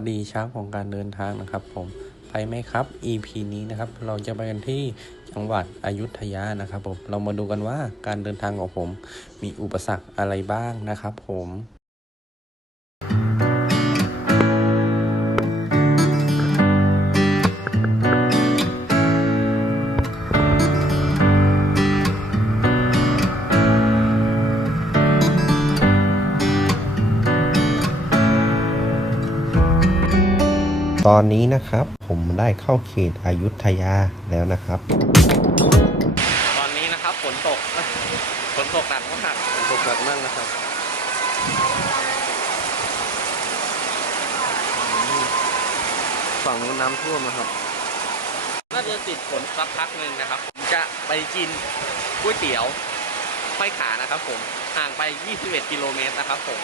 วัสดีเช้าของการเดินทางนะครับ ผมไปไหมครับ EP นี้นะครับ เราจะไปกันที่จังหวัดอยุธยานะครับผมเรามาดูกันว่าการเดินทางของผมมีอุปสรรคอะไรบ้างนะครับผม ตอนนี้นะครับผมได้เข้าเขตอยุธยาแล้วนะครับ ตอนนี้นะครับฝนตกฝนตกหนักมากฝนตกหนักมากนะครับฝั่งนู้นน้ำท่วมนะครับ น่าจะติดฝนสักพักหนึ่งนะครับ ผมจะไปกินก๋วยเตี๋ยวไม่ขานะครับผมห่างไป 21 กิโลเมตรนะครับผม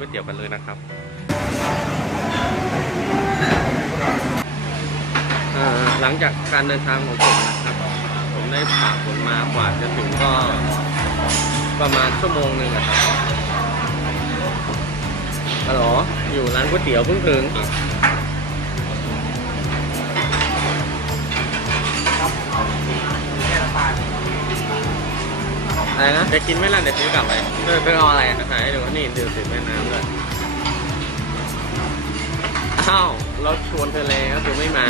ก๋วยเตี๋ยวกันเลยนะครับหลังจากการเดินทางของผมนะครับ ผมได้ผ่าฝนมากว่าจะถึงก็ประมาณชั่วโมงหนึ่งอะครับฮัลโหลอยู่ร้านก๋วยเตี๋ยวเพิ่งถึง อะไรนะจะกินไหมล่ะเดี๋ยวซื้อกลับไปเออเธอเอาอะไรอะถ่ายให้ดูนี่ดื่มติดแม่น้ำด้วยอ้าวเราชวนเธอแล้วเธอไม่มา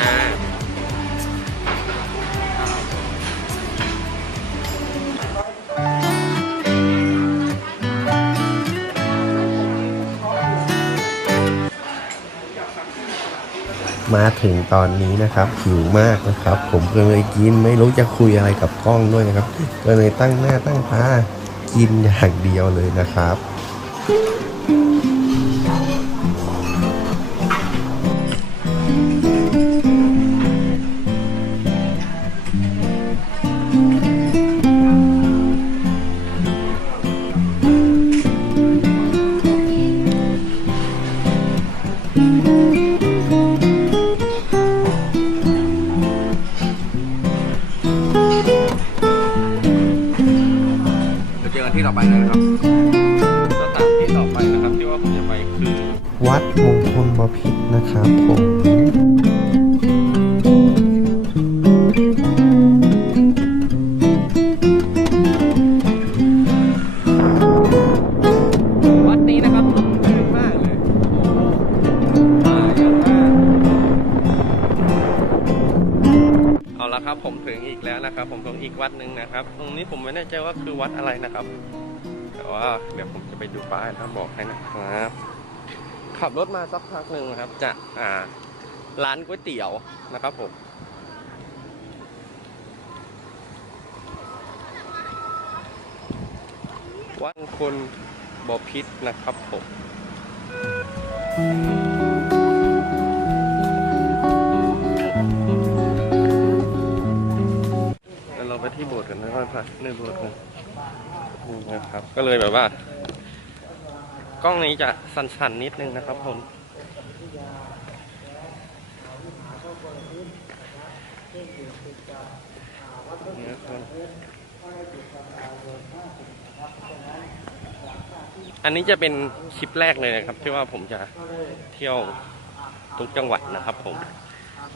มาถึงตอนนี้นะครับหิวมากนะครับ ผมก็เลยกินไม่รู้จะคุยอะไรกับกล้องด้วยนะครับ ก็เลยตั้งหน้าตั้งตากินอย่างเดียวเลยนะครับ สักพักหนึ่งนะครับ จะอ่าร้านก๋วยเตี๋ยวนะครับผมวัดคนบอพิษนะครับผมเดี๋ยวเราไปที่โบสถ์กันนะครับพระในโบสถ์กันนี่นะครับ ก็เลยแบบว่า กล้องนี้จะสั่นๆนิดนึงนะครับผม นะครับอันนี้จะเป็นคลิปแรกเลยนะครับ ที่ว่าผมจะเที่ยวทุกจังหวัดนะครับ ผม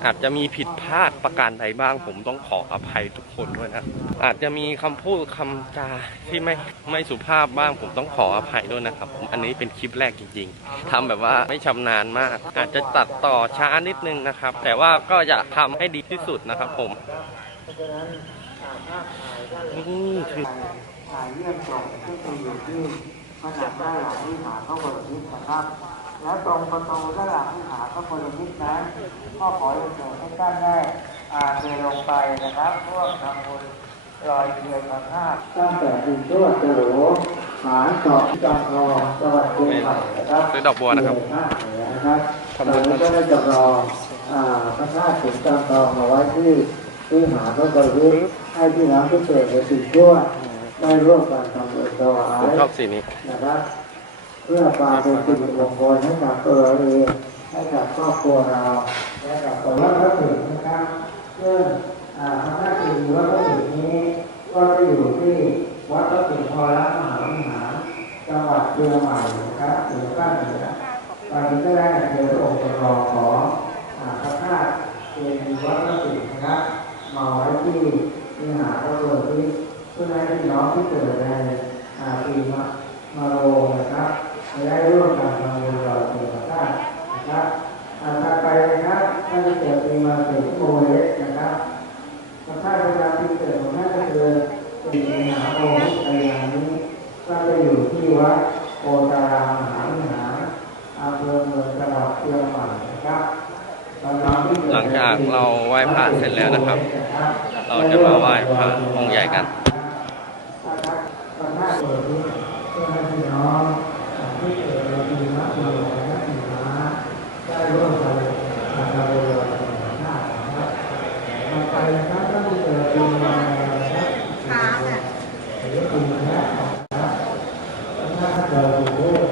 อาจจะมีผิดพลาดประการใดบ้าง ผมต้องขออภัยทุกคนด้วยนะอาจจะมีคำพูดคำจาที่ไม่ไม่สุภาพบ้าง ผมต้องขออภัยด้วยนะครับ ผมอันนี้เป็นคลิปแรกจริง ๆทำแบบว่าไม่ชำนาญมาก อาจจะตัดต่อช้านิดนึงนะครับ แต่ว่าก็จะทำให้ดีที่สุดนะครับ ผม นี่คือถ่ายเยี่ยมชมที่คืออยู่ที่ผนังด้านหลังวิหารพระบรมทิศนะครับ และตรงประตูด้านหลังวิหารพระบรมทิศนั้นก็ขอเรียนเชิญให้ท่านได้อ่าเดินลงไปนะครับร่วมทำบุญลอยเรือพระธาตุตั้งแต่ดินชั่วจรวดหาเกาะจอมทองจังหวัดเชียงใหม่นะครับซื้อดอกบัวนะครับภาคเหนือนะครับตอนนี้ก็ได้จำลองอ่าพระธาตุถึงจอมทองมาไว้ที่ ที่หาพระบรมให้พี่น้องที่เกิดในสิ่งชั่วได้ร่วมกันทำบุญถวาผมยชอบสีนี้นะครับเพื่อความเป็นสิริมงคลให้กับตัวเราเองให้กับครอบครัวเราและกับตัววัดพระสิงห์นะครับซึ่งอ่าพระธาตุจริงวัดพระสิงห์นี้ ก็ได้อยู่ที่วัดพระสิงห์พรมหาวิหารจังหวัดเชียงใหม่นะครับหรือภาคเหนือตอนนี้ก็ได้เชิญองค์จำลองของอ่าพระธาตุเจดีย์วัดพระสิงห์นะครับ มาไว้ที่วิหาพระบรมที่เพื่อให้พี่น้องที่เกิดในอาปีมะมาโรงนะครับจะได้ร่วมกันทำบุญเราเป็นพระธาตุนะครับอ่าต่อไปนะครับท่านเกิดปีมาถึงโมเลสนะครับพระธาตุประจำปีเกิดของท่านก็คือปีมหาโมหิตยานี้ก็จะอยู่ที่วัดโอตารามมหาวิหารอำเภอเมืองจังหวัดเชียงใหม่นะครับน้องๆที่เด หลังจากเราไหว้พระเสร็จแล้วนะครับ เราจะมาไหว้พระองค์ใหญ่กัน นะครับพระธาตุเปิดนี้เพื่อให้พี่น้องที่เกิดในปีมะโรงและปีม้าได้ร่วมกันทำบุญเราเป็นพระธาตุนะครับต่อไปนะครับก็ที่เกิดปีมะโรงนะครับหรือปีมะนะครับพระธาตุเกิดอยู่ด้วย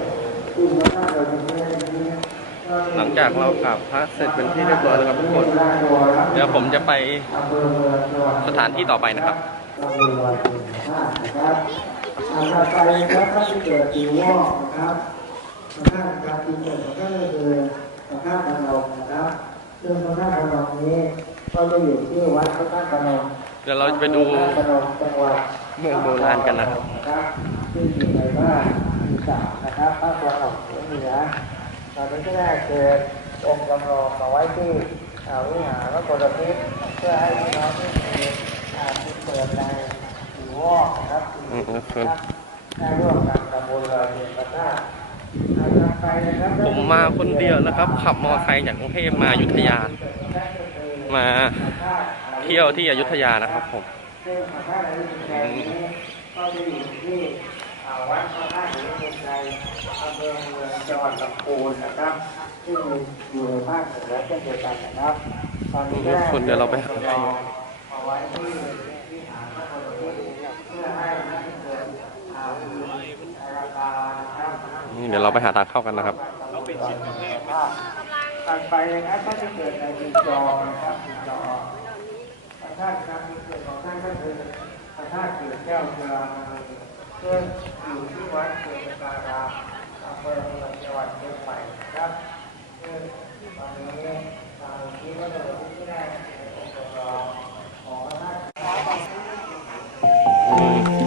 ปีพระธาตุเกิดอยู่ด้วยนี้ หลัง จากเรากราบพระเสร็จเป็นที่เรียบร้อยแล้วครับทุกคน เดี๋ยวผมจะไปสถานที่ต่อไปนะครับเราดูรอยเป็นพระธาตุนะครับอาณาไปนะครับท่านที่เกิดปีวอกนะครับพระธาตุการปีเกิดของท่านก็คือพระธาตุพนมนะครับซึ่งพระธาตุพนมนี้ก็จะอยู่ที่วัดพระธาตุพนมเดี๋ยวเราจะไปดูพระธาตุพนมจังหวัดเมืองโบราณกันนะครับนะครับซึ่งอยู่ในภาคอีสานนะครับภาคตะวันออกเฉียงเหนือ ตอนนี้ก็ได้เกิดองค์จำลองมาไว้ที่อ่าวิหารพระโกรพิษเพื่อให้พี่น้องที่มีอ่าที่เกิดในปีวอกนะครับอืมครับได้ร่วมกันทำบุญลอยเทียนพระธาตุอ่าต่อไปนะครับผมมาคนเดียวนะครับ ขับมอเตอร์ไซค์จากกรุงเทพมาอยุธยา มาเที่ยวที่อยุธยานะครับผม ซึ่งพระธาตุอยุธยานี้ก็จะอยู่ที่อ่าวัดพระธาตุอยุธยาอำเภอเมืองจังหวัดลำพูนนะครับซึ่งอยู่ในภาคเหนือเช่นเดียวกันนะครับตอนนี้ก็ได้คนเดี๋ยวเราไปหาจำลองเอาไว้ที่ที่หาพระพุทธรูปเพื่อให้เกิดอ่าบุญราคานะครับนี่เดี๋ยวเราไปหาทางเข้ากันนะครับต่างไปนะครับก็จะเกิดในปีจอนะครับปีจอพระธาตุการปีเกิดของท่านก็คือพระธาตุเกิดแก้วจุฬามณี ซึ่งอยู่ที่วัดเกิดการามอำเภอเมืองจังหวัดเชียงใหม่ครับซึ่งตอนนี้ทางที่ก็เราที่ได้ในองค์กรของพระ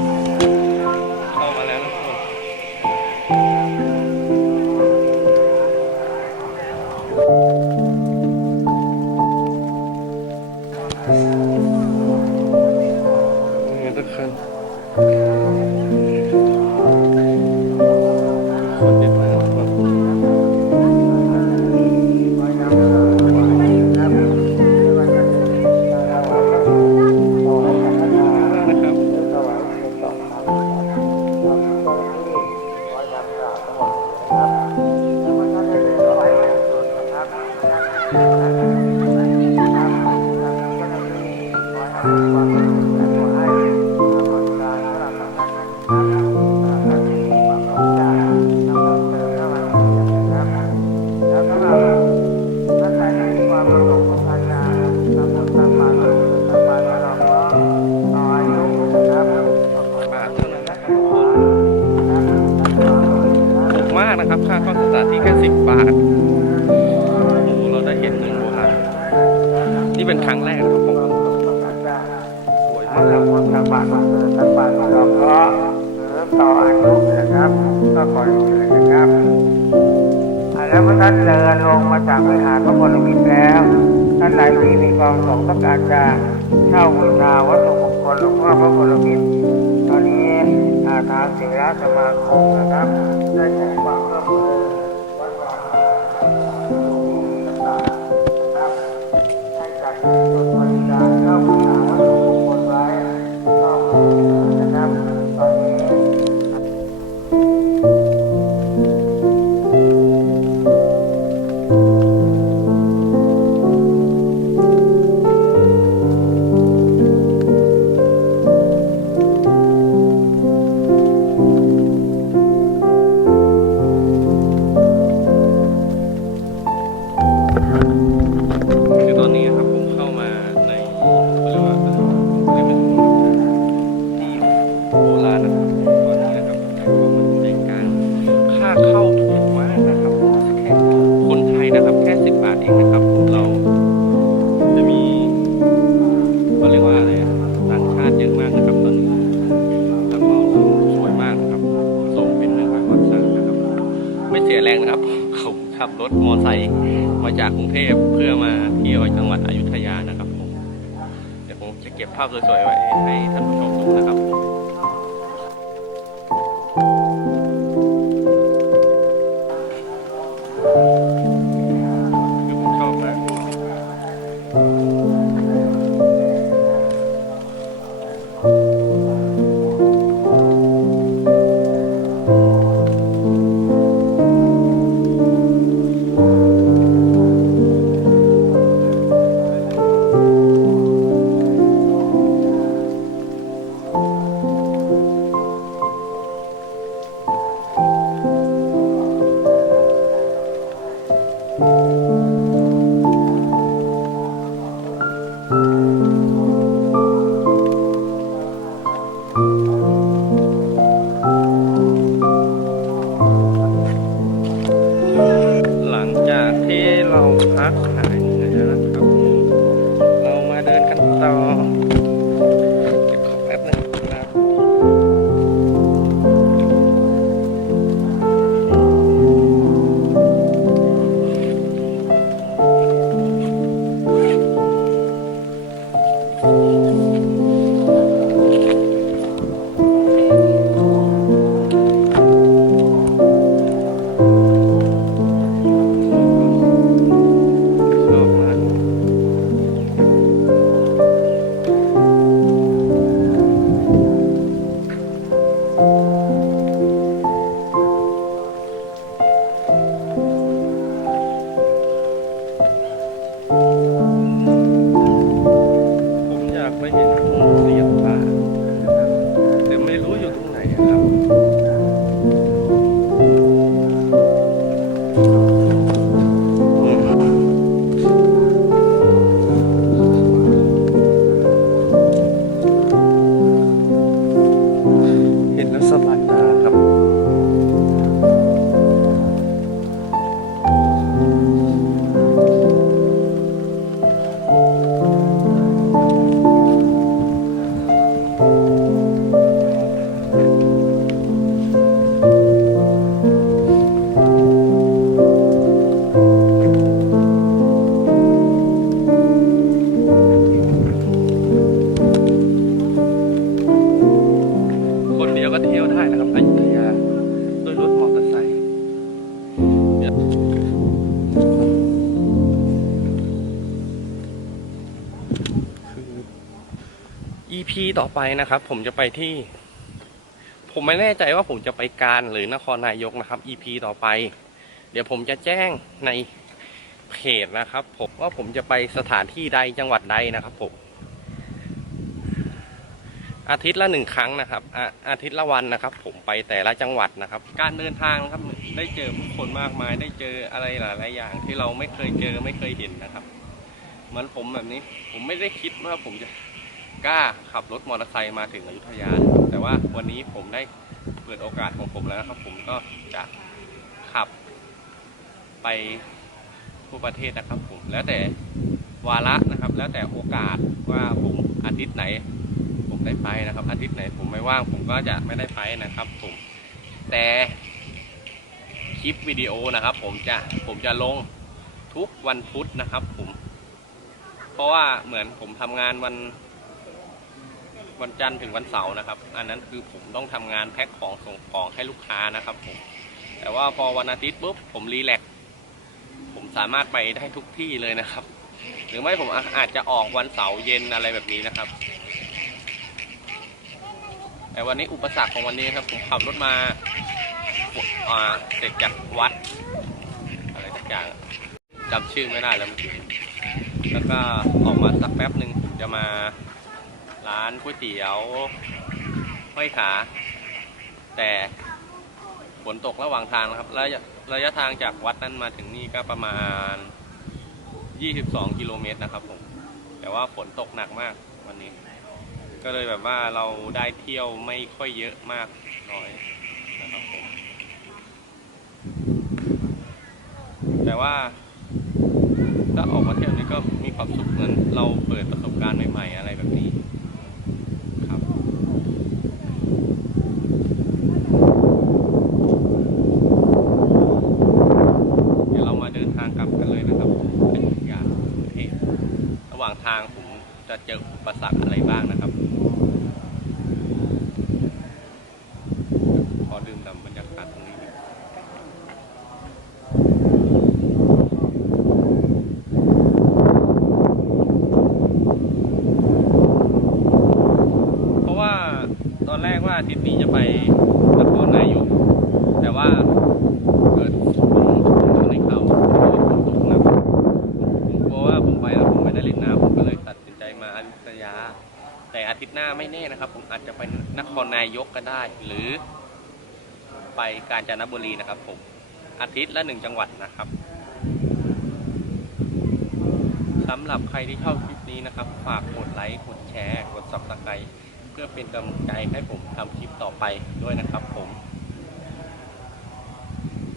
หรือต่ออายุนะครับ ก็ขอให้เจริญนะครับแล้วเมื่อท่านเดินลงมาจากวิหารพระบรมิตรแล้วท่านใดที่มีความประสงค์ต้องการจะเช่าบูชาวัตถุมงคลหลวงพ่อพระบรมิตรตอนนี้อาทางเถระสมาคมนะครับได้แจ้งว่า เก็บภาพสวยๆไว้ให้ท่านผู้ชมดูนะครับ EP ต่อไปนะครับ ผมจะไปที่ ผมไม่แน่ใจว่าผมจะไปการหรือนครนายกนะครับ EP ต่อไป เดี๋ยวผมจะแจ้งในเพจนะครับ ผมว่าผมจะไปสถานที่ใดจังหวัดใดนะครับผมอาทิตย์ละหนึ่งครั้งนะครับอาอาทิตย์ละวันนะครับ ผมไปแต่ละจังหวัดนะครับ การเดินทางนะครับได้เจอผู้คนมากมาย ได้เจออะไรหลายๆอย่าง ที่เราไม่เคยเจอไม่เคยเห็นนะครับ เหมือนผมแบบนี้ ผมไม่ได้คิดว่าผมจะ กล้าขับรถมอเตอร์ไซค์มาถึงอยุธยานะครับแต่ว่าวันนี้ผมได้เปิดโอกาสของผมแล้วนะครับ ผมก็จะขับไปทั่วประเทศนะครับ ผมแล้วแต่วาระนะครับ แล้วแต่โอกาสว่าผมอาทิตย์ไหน ผมได้ไปนะครับ อาทิตย์ไหน ผมไม่ว่าง ผมก็จะไม่ได้ไปนะครับ ผมแต่คลิปวิดีโอนะครับ ผมจะผมจะลงทุกวันพุธนะครับ ผม เพราะว่าเหมือนผมทำงานวัน วันจันทร์ถึงวันเสาร์นะครับ อันนั้นคือผมต้องทำงานแพ็คของส่งของให้ลูกค้านะครับผมแต่ว่าพอวันอาทิตย์ปุ๊บผมรีแลกซ์ผมสามารถไปได้ทุกที่เลยนะครับ หรือไม่ผมอาจจะออกวันเสาร์เย็นอะไรแบบนี้นะครับ แต่วันนี้อุปสรรคของวันนี้ครับผมขับรถมาอ่าเสร็จจากวัด อะไรสักอย่างจำชื่อไม่ได้แล้วเมื่อกี้แล้วก็ออกมาสักแป๊บหนึ่งผมจะมา ร้านก๋วยเตี๋ยวห้อยขา แต่ฝนตกระหว่างทางนะครับ ระยะระยะทางจากวัดนั้นมาถึงนี่ก็ประมาณ 22 กิโลเมตรนะครับผม แต่ว่าฝนตกหนักมากวันนี้ ก็เลยแบบว่าเราได้เที่ยวไม่ค่อยเยอะมากน้อยนะครับผม แต่ว่าถ้าออกมาเที่ยวนี้ก็มีความสุขเหมือนเราเปิดประสบการณ์ใหม่ ๆ อะไรแบบนี้ครับ เดี๋ยวเรามาเดินทางกลับกันเลยนะครับเป็นอย่างป ระหว่างทางผมจะเจออุปสรรคอะไรบ้างนะครับ ขอดื่มด่ำบรรยากาศตรงนี้เพราะว่าตอนแรกว่าทิตย์นี้จะไปนครนายกแต่ว่าเกิดฝนตกในเขาฝนตกหนักผมกลัวว่าผมไปแล้วผมไม่ได้เล่นน้ำผมก็เลยตัดสินใจมาอยุธยา แต่อาทิตย์หน้าไม่แน่นะครับ ผมอาจจะไปนครนายกก็ ได้ หรือไปกาญจนบุรีนะครับผมอาทิตย์ละหนึ่งจังหวัดนะครับสำหรับใครที่ชอบคลิปนี้นะครับ ฝากกดไลค์กดแชร์กด subscribe เพื่อเป็นกำลังใจให้ผมทำคลิปต่อไปด้วยนะครับผม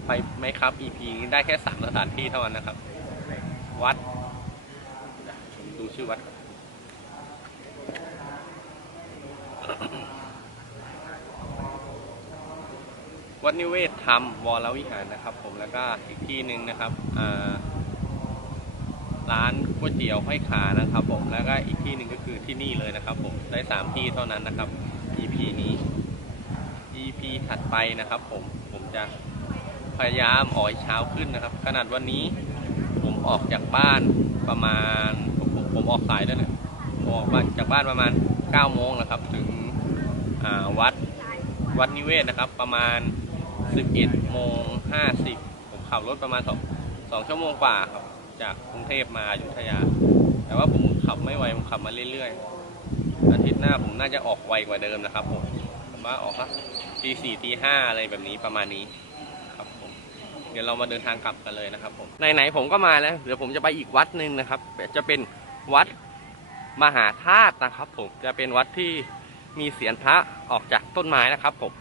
ไปไหมครับ EP นี้ได้แค่สามสถานที่เท่านั้นนะครับ วัดดูชื่อวัดก่อน วัดนิเวศธรรมวรวิหารนะครับ ผมแล้วก็อีกที่หนึ่งนะครับร้านก๋วยเตี๋ยวห้อยขานะครับ ผมแล้วก็อีกที่หนึ่งก็คือที่นี่เลยนะครับ ผมได้สามที่เท่านั้นนะครับ EP นี้ EP ถัดไปนะครับ ผมผมจะพยายามออกเช้าขึ้นนะครับ ขนาดวันนี้ผมออกจากบ้านประมาณผมผมผมออกสายด้วยนะผมออกบ้านจากบ้านประมาณ9โมงนะครับ ถึงวัดวัดนิเวศนะครับ ประมาณ 11โมง50 ผมขับรถประมาณ2 2ชั่วโมงกว่าครับ จากกรุงเทพมาอยุธยา แต่ว่าผมขับไม่ไว ผมขับมาเรื่อยๆ อาทิตย์หน้าผมน่าจะออกไวกว่าเดิมนะครับผมผมว่าออกสักตีสี่ตีห้าอะไรแบบนี้ประมาณนี้ครับผม เดี๋ยวเรามาเดินทางกลับกันเลยนะครับผม ไหนๆผมก็มาแล้ว เดี๋ยวผมจะไปอีกวัดหนึ่งนะครับ จะเป็นวัดมหาธาตุนะครับผม จะเป็นวัดที่มีเสียนพระออกจากต้นไม้นะครับผม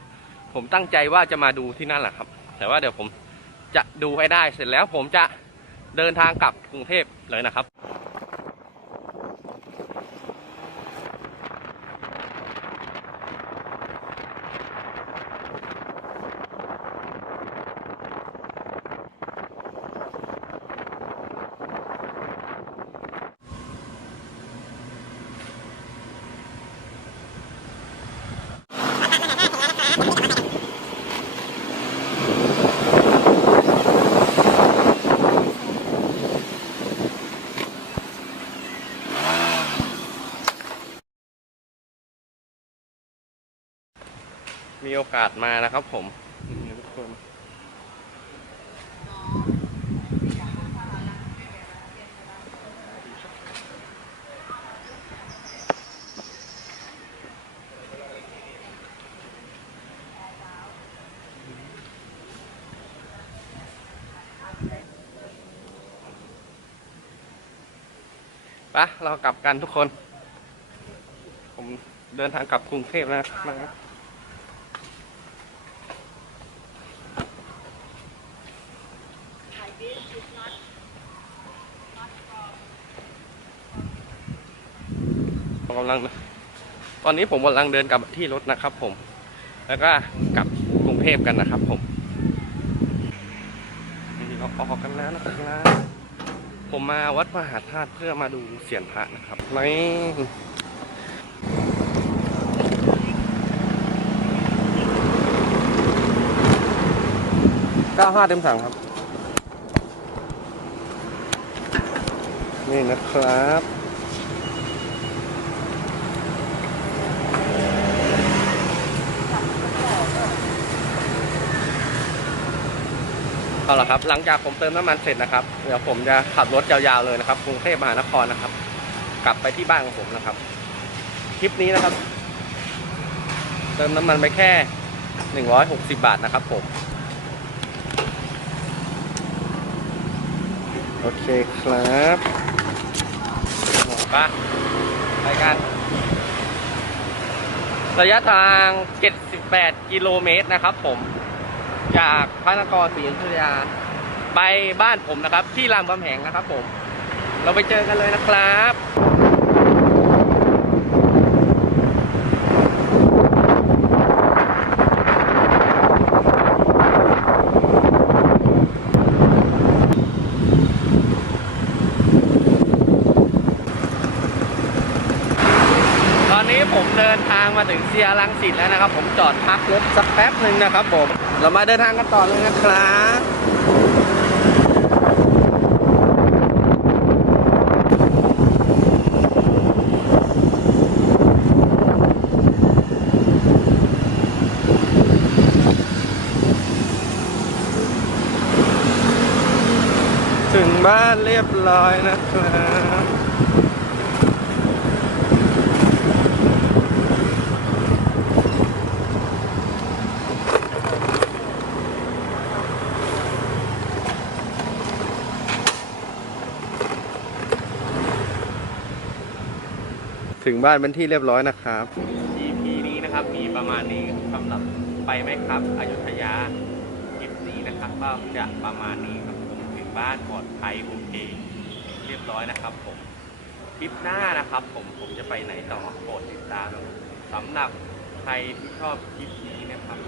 ผมตั้งใจว่าจะมาดูที่นั่นแหละครับ แต่ว่าเดี๋ยวผมจะดูให้ได้เสร็จแล้วผมจะเดินทางกลับกรุงเทพเลยนะครับ มีโอกาสมานะครับผมนี่ทุกคนปะเรากลับกันทุกคน ผมเดินทางกลับกรุงเทพแล้วนะครับ กำลัง ตอนนี้ผมกำลังเดินกลับที่รถนะครับ ผม แล้วก็กลับกรุงเทพกันนะครับ ผมนี่เราออกกันแล้วนะครับผมมาวัดมหาธาตุเพื่อมาดูเสียนพระนะครับนี่เก้าห้าเต็มสั่งครับ นี่นะครับ เอาละครับหลังจากผมเติมน้ำมันเสร็จนะครับเดี๋ยวผมจะขับรถยาวๆเลยนะครับกรุงเทพมหานครนะครับ กลับไปที่บ้านของผมนะครับคลิปนี้นะครับ เติมน้ำมันไปแค่160บาทนะครับผมโอเคครับป้าไปกัน ระยะทาง 78 กิโลเมตรนะครับผม จากพระนครศรีอยุธยา ไปบ้านผมนะครับ ที่รามคำแหงนะครับ ผม เราไปเจอกันเลยนะครับตอนนี้ผมเดินทางมาถึงเซียรังสิตแล้วนะครับ ผมจอดพักรถสักแป๊บหนึ่งนะครับผม เรามาเดินทางกันต่อเลยนะครับถึงบ้านเรียบร้อยนะครับ ถึงบ้านเป็นที่เรียบร้อยนะครับ EP นี้นะครับมีประมาณนี้สำหรับไปไหมครับอยุธยาคลิปนี้นะครับก็จะประมาณนี้ครับผมถึงบ้านปลอดภัยโอเคเรียบร้อยนะครับผมคลิปหน้านะครับ ผมผมจะไปไหนต่อโปรดติดตามสำหรับใครที่ชอบคลิปนี้นะครับ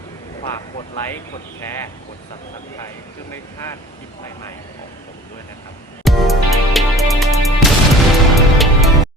ฝากกดไลค์กดแชร์กด subscribe เพื่อไม่พลาดคลิปใหม่ๆของผมด้วยนะครับ